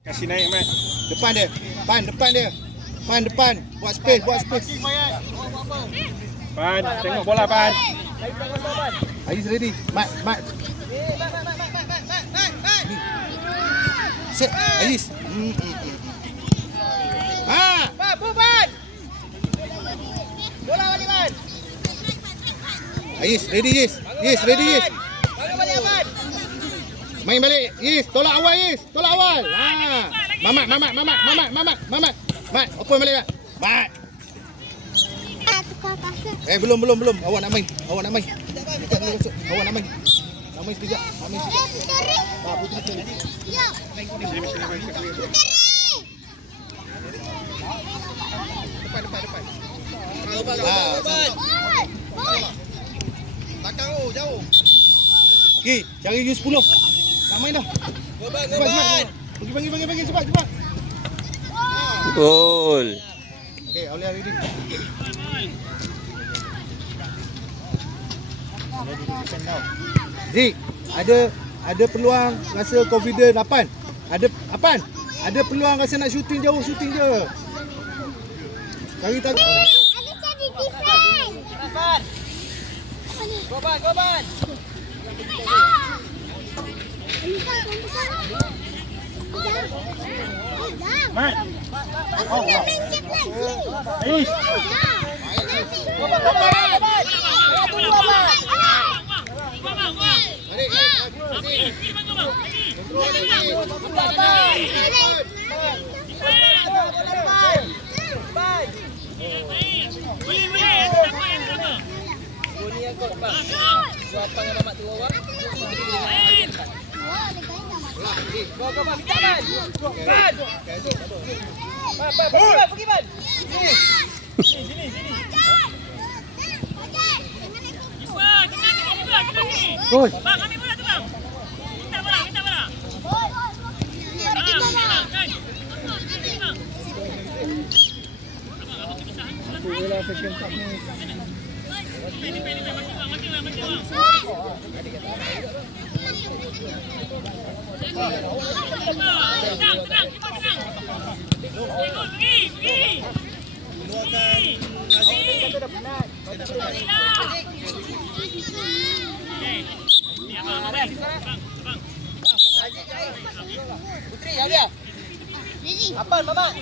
Kasih naik, Mat. Depan dia. Depan dia. Depan. Buat space. Pan, tengok bola, Pan. Aziz ready. Mat. Set. Aziz. Ban, Ban. Bola balik, Ban. Aziz ready, Aziz. Yes, ready, Aziz. Bangun balik, Ban. Main balik. Yes, tolak awal, Yes. Tolak awal. Mamat. Mat, open balik, Mat. Mat. Belum. Awak nak main. Awak nak main sekejap. Puteri sini. Depan. Belakang jauh. Okey, cari U10. Nak main dah. Cepat. Bagi cepat. Gol. Okey, Aulia ready. Zik, ada peluang rasa confident 8. Ada peluang rasa nak shooting jauh, shooting je. Cari tahu. Ada tadi defend. Ban. Go, Ban. Mat. Aku nak main cek lagi. Aziz. Go, Ban. Suapan dengan mamak tu orang. Go, Ban. Pergi, Ban. Sini. Oi. Bang, ambil bola tu, bang. Minta bola. Puteri, yang dia. Apa, Mamat?